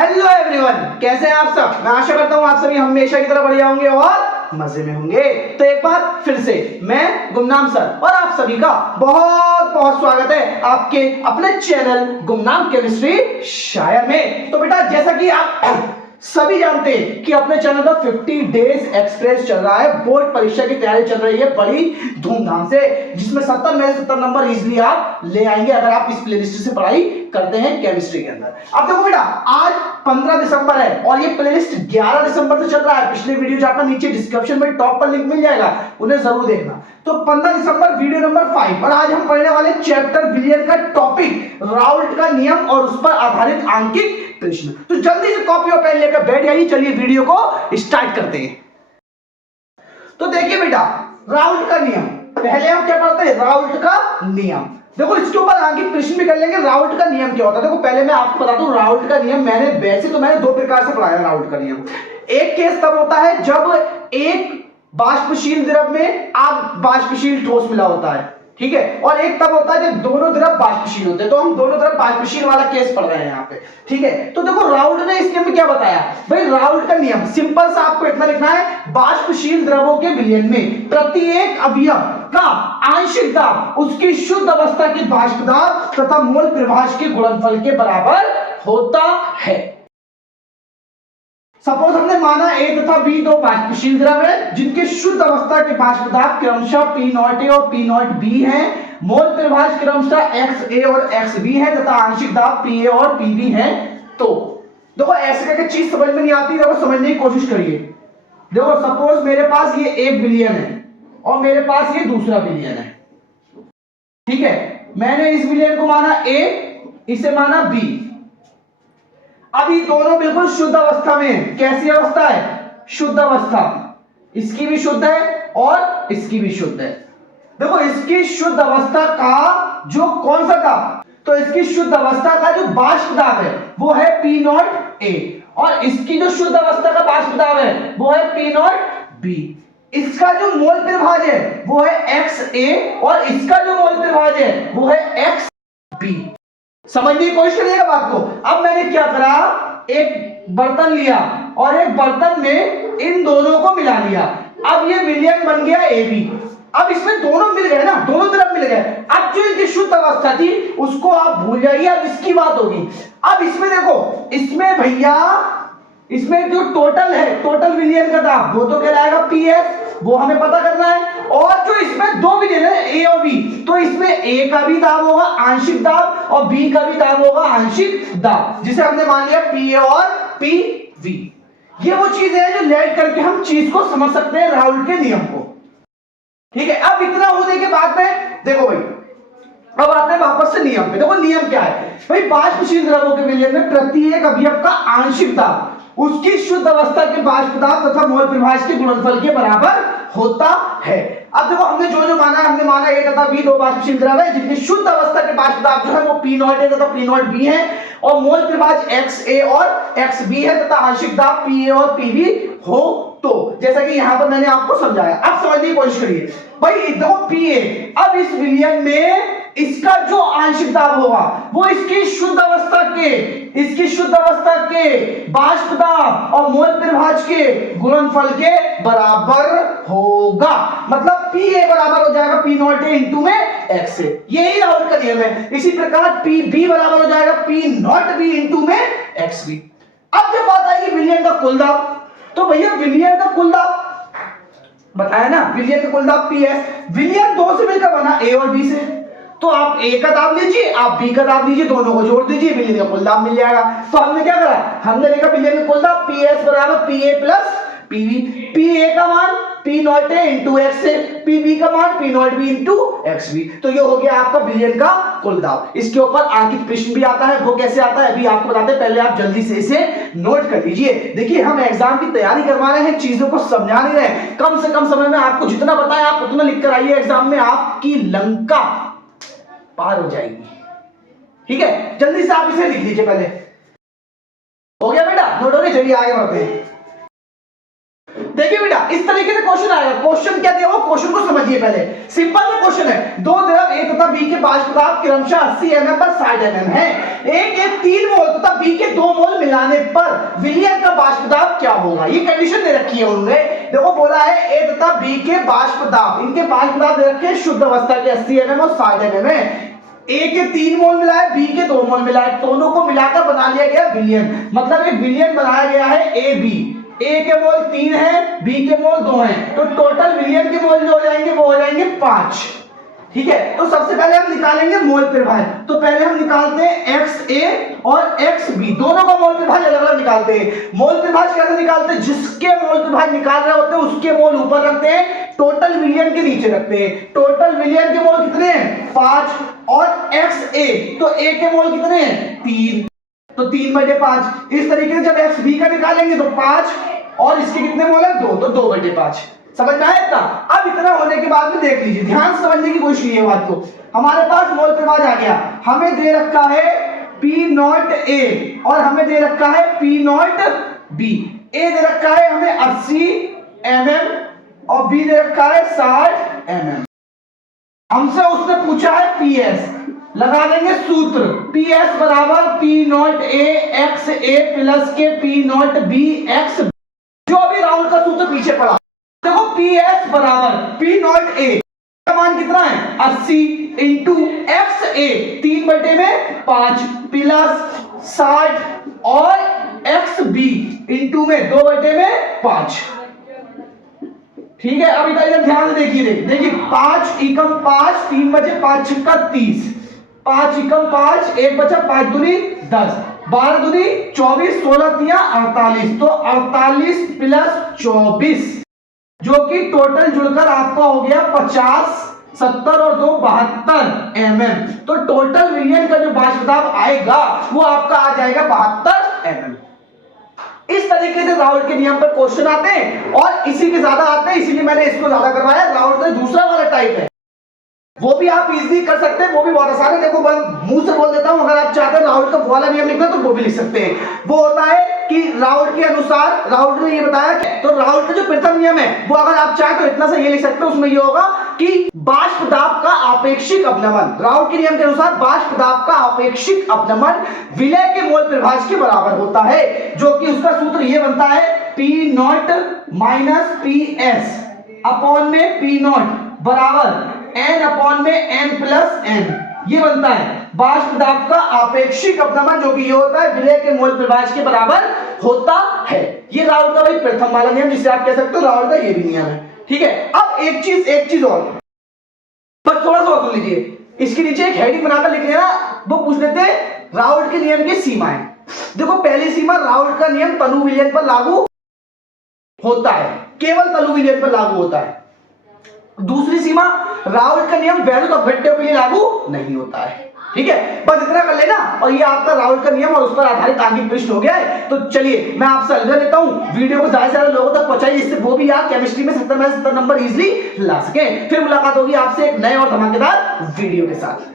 Hello everyone, कैसे हैं आप सब। मैं आशा करता हूं आप सभी हमेशा की तरह बढ़िया होंगे और मजे में होंगे। तो एक बार फिर से मैं गुमनाम सर और आप सभी का बहुत बहुत स्वागत है आपके अपने चैनल गुमनाम केमिस्ट्री शायर में। तो बेटा, जैसा कि आप सभी जानते हैं कि अपने चैनल पर 50 डेज एक्सप्रेस चल रहा है। बोर्ड परीक्षा की तैयारी चल रही है बड़ी धूमधाम से, जिसमें 70 में 70 नंबर इजीली आप ले आएंगे अगर आप इस प्लेलिस्ट से पढ़ाई करते हैं केमिस्ट्री के अंदर। अब देखो बेटा, आज 15 दिसंबर है और ये प्लेलिस्ट 11 दिसंबर से चल रहा है। पिछले वीडियो आपको नीचे डिस्क्रिप्शन में टॉप पर लिंक मिल जाएगा, उन्हें जरूर देखना। तो 15 दिसंबर वीडियो नंबर 5 और आज हम पढ़ने वाले चैप्टर विलियन का टॉपिक राउल्ट का नियम और उस पर आधारित आंकिक प्रश्न। तो जल्दी से कॉपी और पेन लेकर बैठ जाइए, चलिए वीडियो को स्टार्ट करते हैं। तो देखिए बेटा, राउल्ट का नियम पहले हम क्या पढ़ते हैं, राउल्ट का नियम। देखो, इसके ऊपर आंकिक प्रश्न भी कर लेंगे। राउल्ट का नियम क्या होता है, देखो पहले मैं आपको बता दूं राउल्ट का नियम। मैंने दो प्रकार से पढ़ाया राउल्ट का नियम। एक केस तब होता है जब एक बाष्पशील द्रव में आप बाष्पशील ठोस मिला होता है, ठीक है, और एक तब होता है जब दोनों द्रव बाष्पशील होते हैं। तो हम दोनों द्रव बाष्पशील वाला केस पढ़ रहे हैं यहाँ पे, ठीक है। तो देखो राउल्ट ने इस नियम में क्या बताया भाई, राउल्ट का नियम सिंपल सा आपको इतना लिखना है, बाष्पशील द्रवों के विलयन में प्रत्येक अवयव का आंशिक दाब उसकी शुद्ध अवस्था की बाष्प दाब तथा मोल प्रभाष के गुणनफल के बराबर होता है। सपोज हमने माना A तथा B दो बाष्पशील द्रव है जिनके शुद्ध अवस्था के बाष्प दाब क्रमशः P0A और P0B है। मोल प्रभाष क्रमशः XA और XB है तथा आंशिक दाब PA और PB है। तो देखो ऐसे करके चीज समझ में नहीं आती, देखो समझने की कोशिश करिए। देखो सपोज मेरे पास ये एक विलियन है और मेरे पास ये दूसरा विलियन है, ठीक है। मैंने इस विलियन को माना A, इसे माना B। अभी दोनों बिल्कुल शुद्ध अवस्था में है। कैसी अवस्था है, शुद्ध अवस्था। इसकी भी शुद्ध है और इसकी भी शुद्ध है। देखो इसकी शुद्ध अवस्था का जो कौन सा दाब, तो इसकी शुद्ध अवस्था का जो बाष्प दाब है वो है P0A और इसकी जो शुद्ध अवस्था का बाष्प दाब है वो है P0B। इसका जो मोल प्रभाज है वो है XA और इसका जो मोल प्रभाज है वो है XB। समझने की कोशिश करिएगा बात को। अब मैंने क्या करा, एक बर्तन लिया और एक बर्तन में इन दोनों को मिला लिया। अब ये विलियन बन गया AB। अब इसमें दोनों मिल गए ना, दोनों तरफ मिल गए। अब जो इनकी शुद्ध अवस्था थी उसको आप भूल जाइए, अब इसकी बात होगी। अब इसमें देखो, इसमें भैया इसमें जो टोटल है, टोटल विलियन का दाब वो तो कहलाएगा PS, वो हमें पता करना है। और जो इसमें दो विलियन है A और B, तो इसमें A का भी दाब होगा आंशिक दाब और B का भी दाब होगा आंशिक दाब, जिसे हमने मान लिया PA और PV। ये वो चीज है जो लेट करके हम चीज को समझ सकते हैं राउल्ट के नियम को, ठीक है। अब इतना होने के बाद में देखो भाई, अब आते हैं वापस से नियम पे। देखो नियम क्या है भाई, बाष्पशील द्रवों के विलयन में प्रत्येक अवयव का आंशिक दाब उसकी शुद्ध अवस्था के बाष्प दाब तथा मोल प्रभाष के गुणनफल के बराबर होता है। अब देखो हमने जो माना है, हमने माना A तथा B दो बाष्पशील द्रव है जिनकी शुद्ध अवस्था के बाष्प दाब जो है वो P0A तथा P0B है और मोल प्रभाष XA और XB है तथा आंशिक दाब PA और PB हो। तो जैसा कि यहां पर मैंने आपको समझाया, अब समझने की कोशिश करिए भाई। देखो PA, अब इस विलयन में इसका जो आंशिक दाब होगा वो इसकी शुद्ध अवस्था के बाष्प दाब और मोल प्रभाज के गुणनफल के बराबर होगा। मतलब PA बराबर हो जाएगा P0A इंटू में XA। यही राउल्ट का नियम है। इसी प्रकार PB बराबर हो जाएगा P0B इंटू में XB। अब जब बात आएगी विलयन का कुल दाब, तो भैया विलयन का कुल दाब बताया ना, विलयन का कुल दाब PS। विलयन दो से मिलकर बना A और B से, तो आप A का दाब लीजिए, आप B का दाब लीजिए, दोनों को जोड़ दीजिए, विलयन का कुल दाब मिल जाएगा। तो हमने क्या करा, हमने देखा विलयन का कुल दाब PS बराबर PA प्लस PB। PA का मान P0A इंटू XA, PB का मान P0B इंटू XB। तो ये हो गया आपका विलयन का कुल दाब। इसके ऊपर आंकिक प्रश्न भी आता है, वो कैसे आता है अभी आपको बताते हैं, पहले आप जल्दी से इसे नोट कर लीजिए। देखिए हम एग्जाम की तैयारी करवा रहे हैं, चीजों को समझा नहीं रहे। कम से कम समय में आपको जितना बताया आप उतना लिख कर आइए, एग्जाम में आपकी लंका पार हो जाएगी, ठीक है। जल्दी से आप इसे लिख लीजिए पहले। हो गया बेटा, नोट हो गया, चलिए आगे बढ़ते हैं। देखिए बेटा इस तरीके से क्वेश्चन आएगा। क्वेश्चन क्या दिया वो क्वेश्चन को समझिए पहले। सिंपल सा क्वेश्चन है, दो द्रव ए तथा बी के बाष्प दाब क्रमशः 80 mm पर 60 mm है। ए के 3 मोल तथा बी के 2 मोल मिलाने पर विलयन का बाष्प दाब क्या होगा? ये कंडीशन दे रखी है उन्होंने। देखो बोला है ए तथा बी के बाष्प दाब, इनके बाष्प दाब दे रखे हैं शुद्ध अवस्था के 80 mm और 60 mm है। ए के 3 मोल मिला है, बी के 2 मोल मिला है, दोनों को मिलाकर बना लिया गया विलयन। मतलब एक विलयन बनाया गया है ए बी। ए के मोल 3 है, बी के मोल 2 हैं, तो टोटल विलयन के मोल जो हो जाएंगे वो हो जाएंगे 5। ठीक है, तो सबसे पहले हम निकालेंगे मोल प्रभाज। तो पहले हम निकालते हैं एक्स ए और एक्स बी, दोनों का मोल प्रभाज अलग अलग निकालते हैं। मोल प्रभाज कैसे निकालते हैं? जिसके मोल प्रभाज निकाल रहे होते हैं उसके मोल ऊपर रखते हैं, टोटल विलयन के नीचे रखते हैं। टोटल विलयन के मोल कितने हैं? 5। और एक्स ए, तो ए के मोल कितने हैं? 3, तो 3/5। इस तरीके से जब एक्स बी का निकालेंगे तो 5 और इसके कितने मोल है? 2, तो 2/5। समझ में आया इतना? अब इतना होने के बाद में देख लीजिए, ध्यान से समझने की कोशिश कीजिए बात को। हमारे पास मोल प्रभाज आ गया, हमें दे रखा है P0 A और हमें दे रखा है P0 B। ए दे रखा है हमें 80 mm और बी दे रखा है 60 mm। हमसे उसने पूछा है PS, लगा देंगे सूत्र PS बराबर P0 A x A plus के P0 B x, जो भी राउंड का सूत्र पीछे पड़ा। देखो PS बराबर P0 A का मान कितना है? 80 इंटू एक्स ए 3/5 प्लस 60 और एक्स बी इंटू में 2/5। ठीक है, अब इधर ध्यान से देखिए, देखिए 5 एकम 5, 3/5 छिक्का 30, 5 एकम 5, 1 बचा 5 दूनी 10, 12 दूनी 24, 16 तिया 48, तो 48 प्लस 24 जो कि टोटल जुड़कर आपका हो गया 50, 70 और 2 72 mm। तो टोटल विलयन का जो बाष्प दाब आएगा वो आपका आ जाएगा 72 mm। इस तरीके से राउल्ट के नियम पर क्वेश्चन आते हैं और इसी के ज्यादा आते हैं, इसीलिए मैंने इसको ज्यादा करवाया। राउल्ट का दूसरा वाला टाइप है, वो भी आप इजीली कर सकते हैं, वो भी बहुत आसान है। देखो मैं मुंह से बोल देता हूं, अगर आप चाहते हैं राउल्ट का वाला नियम लिखना तो वो भी लिख सकते हैं। वो होता है कि राउल्ट के अनुसार, राउल्ट ने ये बताया कि तो राउल्ट का जो प्रथम नियम है वो अगर आप चाहें तो इतना सा ये लिख सकते हैं, उसमें ये होगा कि बाष्प दाब का आपेक्षिक अपनमन, राउल्ट के नियम के अनुसार बाष्प दाब का आपेक्षिक अपनमन विलय के मोल प्रभाज के बराबर होता है, जो कि उसका सूत्र ये बनता है P0 माइनस PS अपॉन में P0 बराबर n अपॉन में n प्लस n। ये बनता है बाष्प दाब का आपेक्षिक अपनमन, जो कि ये होता है विलय के मोल प्रभाज के बराबर होता है। ये राउल्ट का भाई प्रथम वाला नियम, जिसे आप कह सकते हो राउल्ट का ये भी नियम है। ठीक है, अब एक चीज और, बस थोड़ा सा सुन लीजिए, इसके नीचे एक हेडिंग बनाकर लिख लेना। वो पूछ लेते हैं राउल्ट के नियम की सीमाएं। देखो पहली सीमा, राउल्ट का नियम तनु विलयन पर लागू होता है, केवल तनु विलयन पर लागू होता है। दूसरी सीमा, राउल्ट का नियम वैद्युत अपघट्यों के लिए लागू नहीं होता है। ठीक है, बस इतना कर लेना और ये आपका राउल्ट का नियम और उस पर आधारित आगे प्रश्न हो गया है। तो चलिए मैं आपसे अलविदा लेता हूं, वीडियो को ज्यादा से ज्यादा लोगों तक पहुंचाइए, जिससे वो भी यार केमिस्ट्री में 70 में 70 नंबर इजीली ला सके। फिर मुलाकात होगी आपसे एक नए और धमाकेदार वीडियो के साथ।